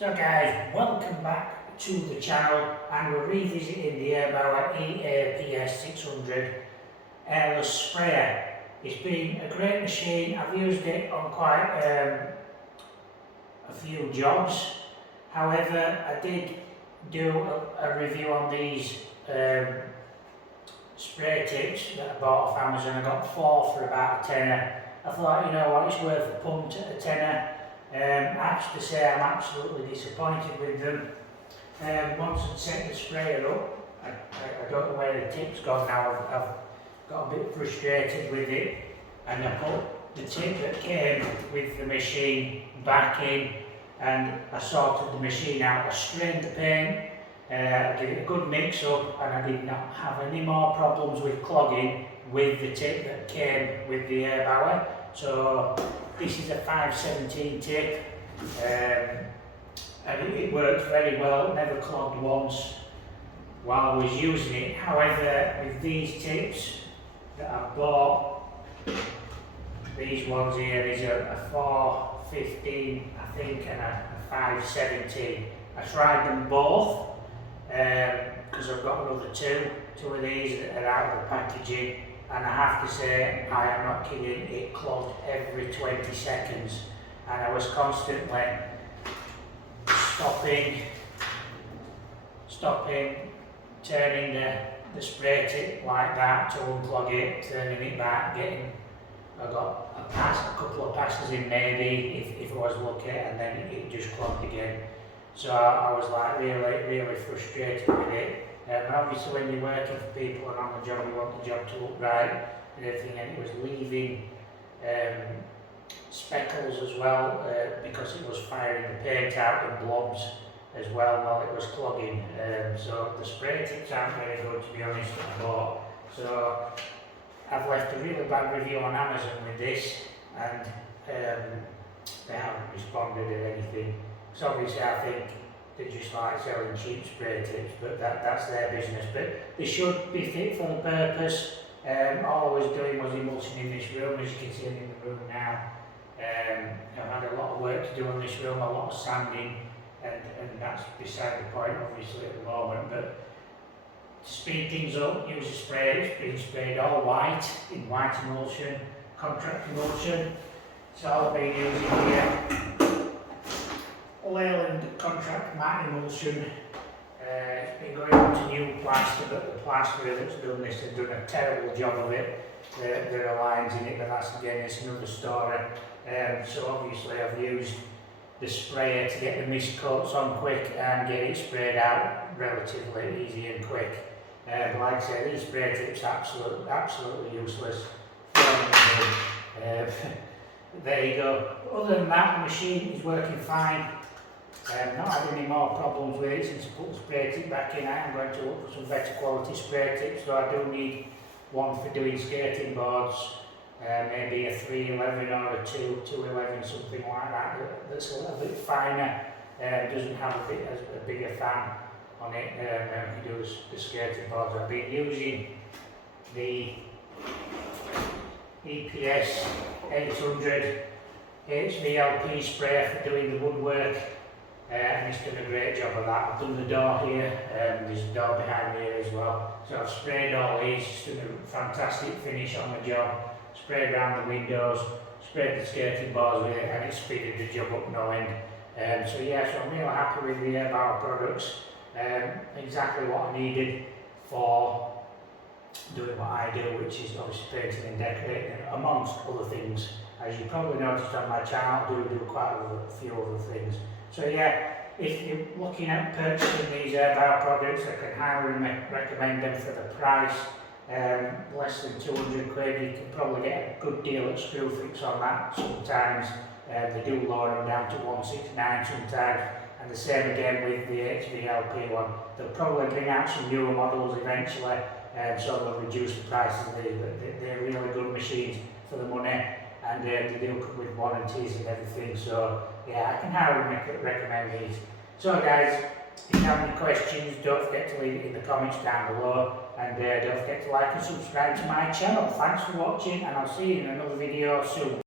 So guys, welcome back to the channel, and we're revisiting the Erbauer eps600 airless sprayer. It's been a great machine. I've used it on quite a few jobs. However, I did do a review on these spray tips that I bought off Amazon. I got 4 for about a tenner. I thought, you know what, it's worth a punt at a tenner. I have to say I'm absolutely disappointed with them. Once I'd set the sprayer up, I don't know where the tip's gone now. I've got a bit frustrated with it, and I put the tip that came with the machine back in, and I sorted the machine out. I strained the paint, I gave it a good mix up, and I did not have any more problems with clogging with the tip that came with the Erbauer. So this is a 517 tip, and it worked very well, never clogged once while I was using it. However, with these tips that I bought, these ones here, these are a 415 I think and a 517. I tried them both because I've got another two of these that are out of the packaging. And I have to say, I am not kidding, it clogged every 20 seconds. And I was constantly stopping, turning the spray tip like that to unclog it, turning it back, I got a couple of passes in maybe, if I was lucky, and then it just clogged again. So I was like really frustrated with it. And obviously when you're working for people and on the job, you want the job to look right and everything, and it was leaving speckles as well because it was firing the paint out in blobs as well while it was clogging. So the spray tips aren't very good, to be honest, that I bought. So I've left a really bad review on Amazon with this, and they haven't responded or anything. So obviously I think they just like selling cheap spray tips, but that's their business. But they should be fit for the purpose. All I was doing was emulsing in this room, as you can see I'm in the room now. I've had a lot of work to do on this room, a lot of sanding, and that's beside the point obviously at the moment. But to speed things up, use a spray. It's been sprayed all white, in white emulsion, contract emulsion. It's all I've been using here. Leyland contract matte emulsion. It's been going on to new plaster, but the plasterer that's done this has done a terrible job of it. There are lines in it, but that's again, it's another story. So obviously I've used the sprayer to get the mist coats on quick and get it sprayed out relatively easy and quick. Like I say, these spray tips are absolutely useless. There you go. Other than that, the machine is working fine. Not had any more problems with it since I put the spray tip back in. I am going to look for some better quality spray tips, so I do need one for doing skating boards, maybe a 311 or a 211, something like that, that's a little bit finer, doesn't have a bigger fan on it. You do the skating boards. I've been using the eps600 HVLP sprayer for doing the woodwork. And it's done a great job of that. I've done the door here, there's a door behind me here as well. So I've sprayed all these, it's done a fantastic finish on the job. Sprayed around the windows, sprayed the skating boards with it, and it speeded the job up no end. So yeah, so I'm really happy with the Erbauer products. Exactly what I needed for doing what I do, which is obviously painting and decorating, amongst other things. As you probably noticed on my channel, I do quite a few other things. So yeah, if you're looking at purchasing these Erbauer products, I can highly recommend them for the price. Less than 200 quid, you can probably get a good deal at Screwfix on that sometimes. They do lower them down to 169 sometimes, and the same again with the HVLP one. They'll probably bring out some newer models eventually, so they'll reduce the prices of these, but they're really good machines for the money. And they do come with warranties and everything, so yeah, I can highly recommend these. So guys, if you have any questions, don't forget to leave it in the comments down below, and don't forget to like and subscribe to my channel. Thanks for watching, and I'll see you in another video soon.